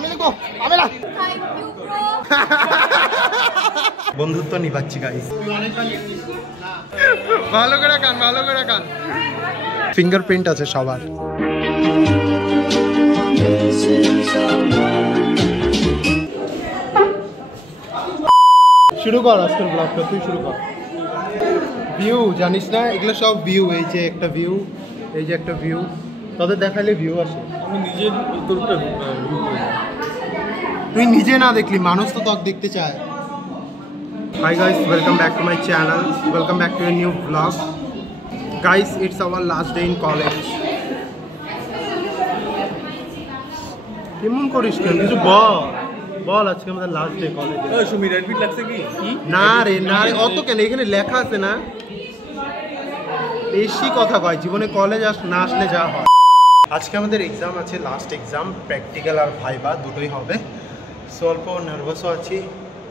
আমি লিখবো আমি না বন্ধুত্ব নিবাচ্ছি গাইস ভালো করে কান ফিঙ্গারপ্রিন্ট আছে সবার শুরু কর আজকের ব্লগটা তুই শুরু কর ভিউ জানিস না এগুলো সব ভিউ এই যে একটা ভিউ এই যে একটা ভিউ তোদের দেখাইলে ভিউ আসে আমি নিজের তোরটা তুই নিজে না দেখলি মানুষ তো তোকে দেখতে চায় Hi guys, welcome back to my channel. Welcome back to a new vlog. Guys, it's our last day in college. কেমন করিস কেন কিছু বল আজকে আমাদের লাস্ট ডে কলেজে সুমির অ্যাডমিট লাগছে কি না রে অত কেন এখানে লেখা আছে না বেশি কথা কয় জীবনে কলেজ না আসলে যা হয় আজকে আমাদের এক্সাম আছে লাস্ট এক্সাম প্র্যাকটিক্যাল আর ভাইবা দুটোই হবে সো অল্প নার্ভাসও আছি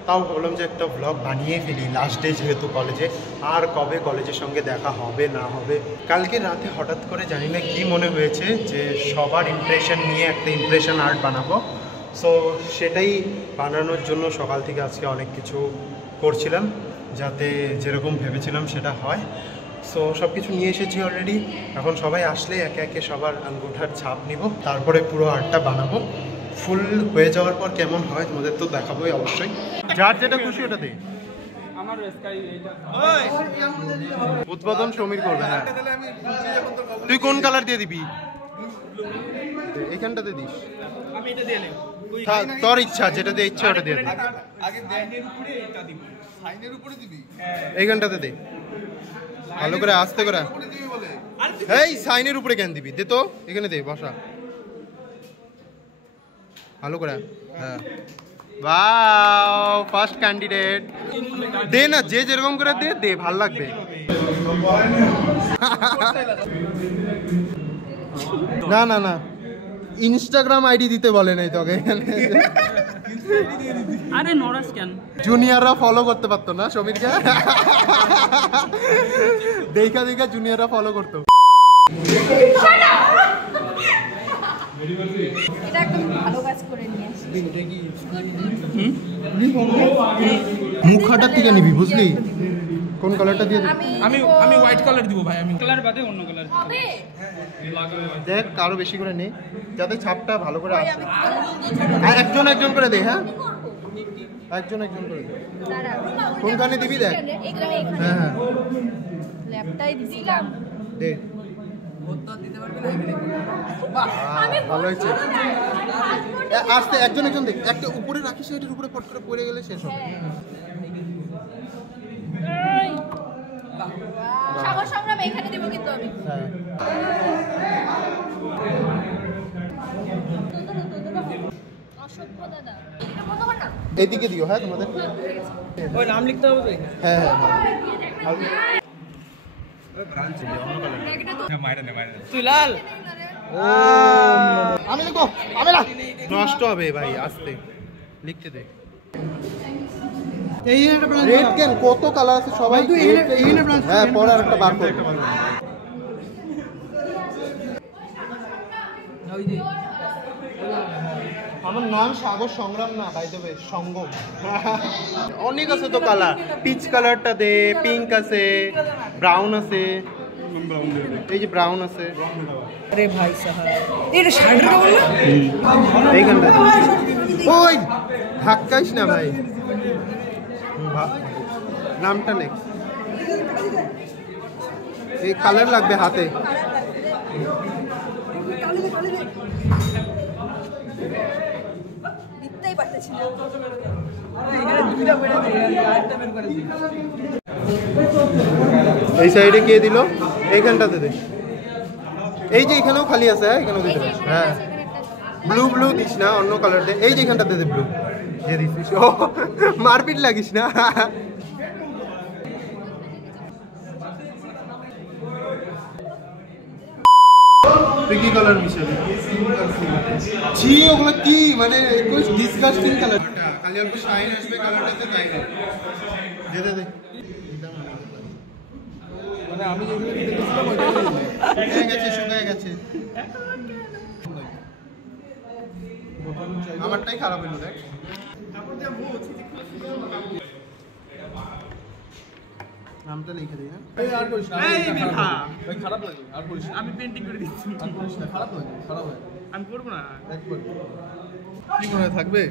তাও ভাবলাম যে একটা ব্লগ বানিয়ে ফেলি লাস্ট ডে যেহেতু কলেজে আর কবে কলেজের সঙ্গে দেখা হবে না হবে কালকে রাতে হঠাৎ করে জানি না কী মনে হয়েছে যে সবার ইমপ্রেশন নিয়ে একটা ইমপ্রেশন আর্ট বানাবো সো সেটাই বানানোর জন্য সকাল থেকে আজকে অনেক কিছু করছিলাম যাতে যেরকম ভেবেছিলাম সেটা হয় সো সব কিছু নিয়ে এসেছি অলরেডি এখন সবাই আসলে একে একে সবার আঙ্গুঠার ছাপ নিব তারপরে পুরো আর্টটা বানাবো ফুল হয়ে যাওয়ার পর কেমন হয় তোমাদের তো দেখাবোই অবশ্যই যার যেটা খুশি ওটা দে উদ্বোধন সমীর করবে হ্যাঁ তুই কোন কালার দিয়ে দিবি এইখানটাতে দিস তোর ইচ্ছা যেটা দিয়ে ইচ্ছা ওটা দিয়ে দে এইখানটাতে দে ভালো করে আস্তে করে এই সাইনের উপরে কেন দিবি দে তো এখানে দে বসা ভালো করে হ্যাঁ ওয়াও ফার্স্ট ক্যান্ডিডেট দে না যে যেরকম করে দে ভাল লাগবে না ইনস্টাগ্রাম আইডি দিতে বলে নাই তোকে আরে নরাস কেন জুনিয়ররা ফলো করতে পারতো না সমীরকে দেখা জুনিয়ররা ফলো করতো এটা একদম ভালো কাজ করে নিয়েছি মুখ হাটার থেকে নিবি বুঝলি কোন কালারটা দিয়ে দিবি আমি হোয়াইট কালার দিব ভাই আমি কালার বাদে অন্য কালার হবে দেখ কারো বেশি করে নে যাতে ছাপটা ভালো করে আসে একজন করে দে হ্যাঁ একজন করে দে কোনখানে দিবি দেখ হ্যাঁ ল্যাপটাই দিছিলাম দে ভালো হয়েছে আস্তে একজন দেখ একটা উপরে রাখিস এটার উপরে ফট করে পড়ে গেলে শেষ হবে সাগর সংগ্রাম এখানে দেব কিন্তু আমি অসভ্য দাদা এটা বন্ধ কর না এইদিকে দিও হ্যাঁ তোমাদের ওই নাম লিখতে হবে হ্যাঁ তুই লাল আমি লিখবো আমি না নষ্ট হবে ভাই আস্তে লিখতে দে এই একটা ব্রাঞ্চ রেড কেন কত কালার আছে সবাই হ্যাঁ পরে আরেকটা বার করব আমার নাম সাগর সংগ্রাম না বাই দ্য ওয়ে সঙ্গম অনেক আছে তো কালার পিচ কালারটা দে পিঙ্ক আছে ব্রাউন আছে এই যে ব্রাউন আছে আরে ভাই সাহেব এটা শার্টটা বললা এইখানটা ওই ধাক্কাইস না ভাই নামটা লেখ এই কালার লাগবে হাতে দিতেই পারতেছি না এখানে দুইটা বেড়ে দে আরেকটা বের করে দে এই সাইডে কে দিল এইখানটাতে দে এই যে এখানেও খালি আছে হ্যাঁ এখানেও দিতে পারিস হ্যাঁ ব্লু দিস না অন্য কালার দে এই যে এখানটাতে দে ব্লু যে দিছিস ও মারপিট লাগিস না তুই কি কালার মিশাবি জি ওগুলো কি মানে কোই ডিসগাস্টিং কালার খালি অল্প শাইন আসবে কালারটাতে তাই না দে দে মানে আমি যেগুলো দিতে দিছিলাম ওইটাই শুকায় গেছে আমারটাই খারাপ হলো দেখ। নামটা লিখে দিই না। আর করিস না এই বিধা। ভাই খারাপ লাগে আর করিস না আমি পেন্টিং করে দিচ্ছি। আর করিস না খারাপ লাগে খারাপ হয় আমি করবো না। একবার কি মনে হয় থাকবে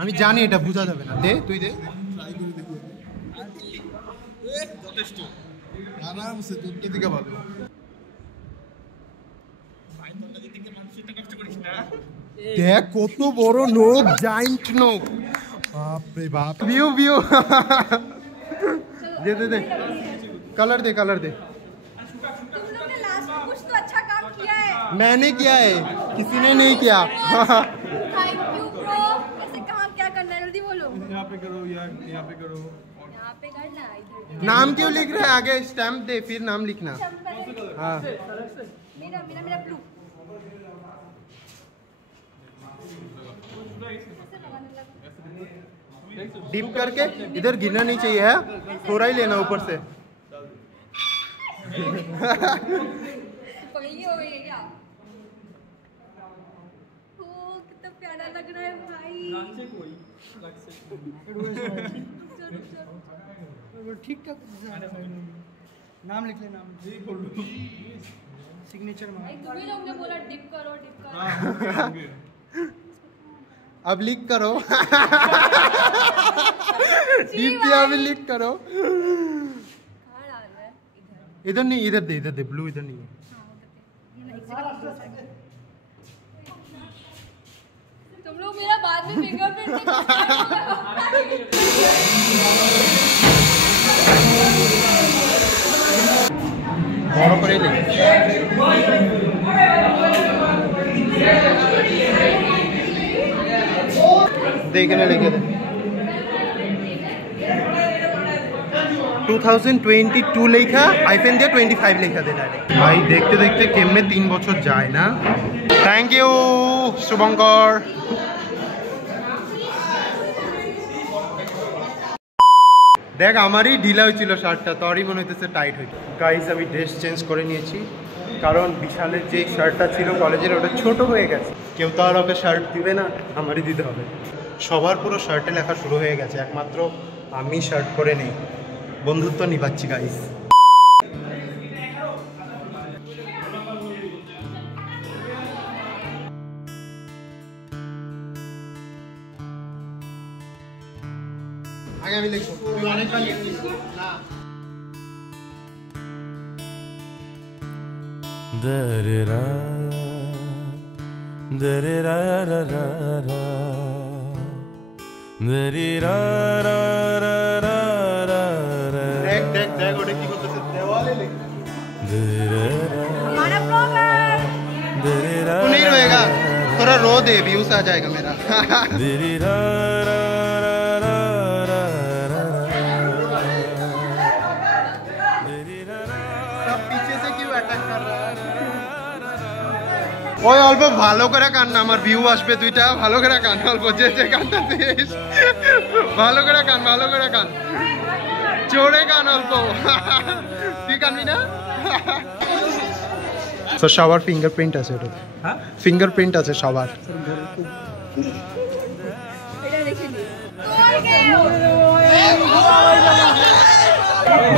আমি জানি এটা বোঝা যাবে না, দে তুই দে। ট্রাই করে দেখো যথেষ্ট আরামসে তোর দিকে ভালো দেখ কত বড় নোক, জায়ান্ট নোক, বাপ রে বাপ। ভিউ ভিউ दे दे दे कलर दे कलर दे। तुम लोग ने लास्ट में कुछ तो अच्छा काम किया है। मैंने किया है, किसी ने नहीं किया। Thank you bro. ऐसे काम क्या करना है, जल्दी बोलो। यहाँ पे करो या यहाँ पे करो यहाँ पे करना है, इधर। नाम क्यों लिख रहे हैं? आगे स्टैम्प दे फिर नाम लिखना। हाँ मेरा मेरा मेरा ब्लू। डिप करके इधर गिरना नहीं चाहिए है, थोड़ा ही लेना ऊपर से। पगली हो गई है क्या? ओ कितना प्यारा लग रहा है भाई। ठीक ठाक नाम लिख ले, नाम सिग्नेचर मार। भाई तुम ही लोग ने बोला डिप करो डिप करो। अब लिख करो। डिप दिया अभी लिख करो। कहाँ डाल रहा है? इधर। इधर नहीं, इधर दे ब्लू इधर नहीं है। हाँ, उधर पे। एक सेकंड। तुम लोग मेरा बाद में फिंगरप्रिंट বড় করে লিখ। देखने लिखे थे 2022 লেখা আইফেন দিয়ে 25 লেখা দে ডাইরেক্ট। ভাই দেখতে দেখতে কেমনে 3 বছর যায় না। Thank you Shubhankar. দেখ আমারই ঢিলা হয়েছিল শার্টটা, তোরই মনে হইতেছে টাইট হয়েছে। গাইস আমি ড্রেস চেঞ্জ করে নিয়েছি, কারণ বিশালের যে শার্টটা ছিল কলেজের ওটা ছোট হয়ে গেছে। কেউ তো আর ওকে শার্ট দিবে না, আমারই দিতে হবে। সবার পুরো শার্টে লেখা শুরু হয়ে গেছে, একমাত্র আমি শার্ট পরে নেই। বন্ধুত্ব নিবাচ্ছি গাইস। আগে আমি লিখবো, তুই অনেকবার লিখছিস না। Da-da-da, da-da-da-da-da-da, da-da-da-da-da-da-da, দেখ দেখ দেখ ওটা কি করতেছে, দেওয়ালে লিখ। हमारा ब्लॉगर। तू नहीं रोएगा, थोड़ा रो दे, व्यूज आ जाएगा मेरा। सब पीछे से क्यों अटैक कर रहा है? ওই অল্প ভালো করে কান, আমার ভিউ আসবে দুইটা। ভালো করে কান, অল্প যে যে কানতেছিস ভালো করে কান, ভালো করে কান, জোরে কান অল্প। তুই কানবি না? তো সবার ফিঙ্গারপ্রিন্ট আছে ওটাতে। হ্যাঁ ফিঙ্গারপ্রিন্ট আছে সবার। এটা দেখে নি। তোল গए।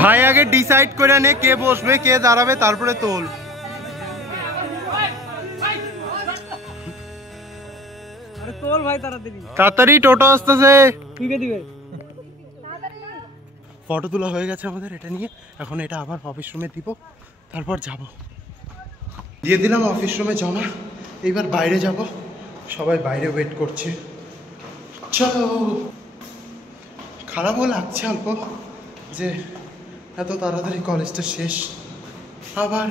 ভাই আগে ডিসাইড করে নে কে বসবে কে দাঁড়াবে, তারপরে তোল। আরে তোল ভাই তাড়াতাড়ি, তাড়াতাড়ি টোটো আসতেছে। কে দিবে? ফটো তোলা হয়ে গেছে আমাদের এটা নিয়ে, এখন এটা আবার অফিস রুমে দিব, তারপর যাব। দিয়ে দিলাম অফিস রুমে জমা, এইবার বাইরে যাব। সবাই বাইরে ওয়েট করছে। চলো। খারাপও লাগছে অল্প যে এত তাড়াতাড়ি কলেজটা শেষ, আবার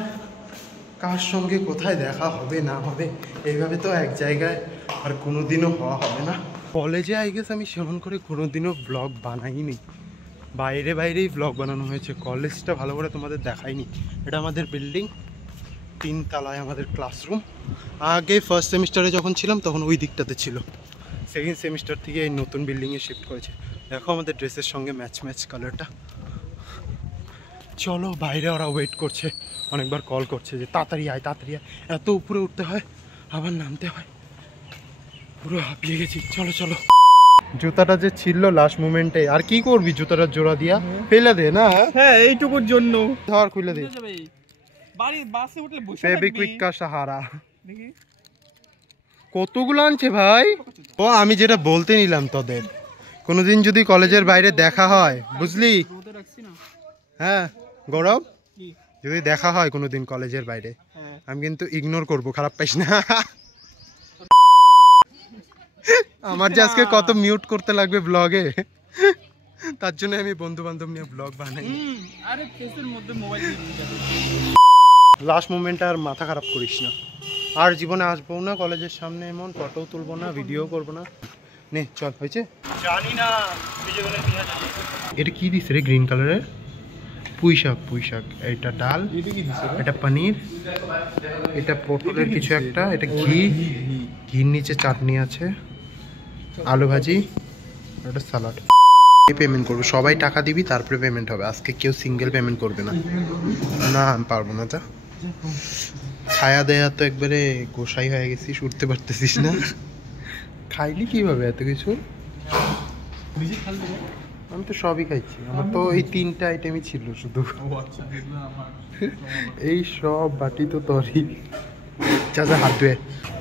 কার সঙ্গে কোথায় দেখা হবে না হবে, এইভাবে তো এক জায়গায় আর কোনোদিনও হওয়া হবে না। কলেজে আই গেস আমি সেমন করে কোনোদিনও ব্লগ বানাইনি, বাইরে বাইরেই ব্লগ বানানো হয়েছে। কলেজটা ভালো করে তোমাদের দেখাইনি। এটা আমাদের বিল্ডিং, 3 তলায় আমাদের ক্লাসরুম। আগে ফার্স্ট সেমিস্টারে যখন ছিলাম তখন ওই দিকটাতে ছিল, সেকেন্ড সেমিস্টার থেকে এই নতুন বিল্ডিংয়ে শিফট করেছে। দেখো আমাদের ড্রেসের সঙ্গে ম্যাচ ম্যাচ কালারটা। চলো বাইরে ওরা ওয়েট করছে, অনেকবার কল করছে যে তাড়াতাড়ি আয় তাড়াতাড়ি আয়। এত উপরে উঠতে হয়, আবার নামতে হয়, পুরো হাঁপিয়ে গেছি। চলো চলো। জুতাটা যে ছিল লাস্ট মোমেন্টে, আর কি করবি জুতাটা জোড়া দিয়া ফেলে দে না। হ্যাঁ এইটুকুর জন্য ধর খুলে দে। বাড়ি বাসে উঠলে বসে ফেবিকুইক কা সাহারা। দেখি কতগুলো আনছে ভাই। ও আমি যেটা বলতে নিলাম তোদের, কোনোদিন যদি কলেজের বাইরে দেখা হয়, বুঝলি? হ্যাঁ গৌরব, যদি দেখা হয় কোনোদিন কলেজের বাইরে, আমি কিন্তু ইগনোর করব, খারাপ পাইস না। আমার যে আজকে কত মিউট করতে লাগবে ব্লগে, তার জন্য আমি বন্ধু বান্ধব নিয়ে ব্লগ বানাই। আরে ফেসের মধ্যে মোবাইল লাস্ট মোমেন্টে আর মাথা খারাপ করিস না। আর জীবনে আসবো না কলেজের সামনে, এমন ফটো তুলবো না, ভিডিও করবো না। নে চল, হয়েছে। জানি না এটা কি দিছে রে গ্রিন কালারের? পুঁই শাক, পুঁই শাক। এটা ডাল, এটা পনির, এটা পটলের কিছু একটা, এটা ঘি, ঘির নিচে চাটনি আছে, আলু ভাজি, এটা সালাড। পেমেন্ট করবো, সবাই টাকা দিবি তারপরে পেমেন্ট হবে। আজকে কেউ সিঙ্গেল পেমেন্ট করবে না। না আমি পারবো না। তা খায়া দেয়া তো একবারে গোসাই হয়ে গেছিস, উঠতে পারতেছিস না। খাইলি কিভাবে এত কিছু? আমি তো সবই খাইছি, আমার তো এই 3টা আইটেমই ছিল শুধু। এই সব বাটি তো তোরই। চাচা হাত ধুয়ে।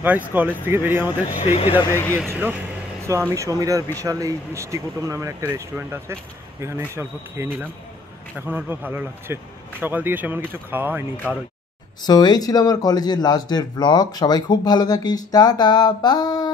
গাইস কলেজ থেকে বেরিয়ে আমাদের সেই খিদা পেয়ে গিয়েছিল। সো আমি সমীর আর বিশাল এই ইষ্টি কুটুম নামের একটা রেস্টুরেন্ট আছে, এখানে এসে অল্প খেয়ে নিলাম। এখন অল্প ভালো লাগছে, সকাল থেকে সেমন কিছু খাওয়া হয়নি কারোই। সো এই ছিল আমার কলেজের লাস্ট ডের ব্লগ। সবাই খুব ভালো থাকিস, টাটা বাই।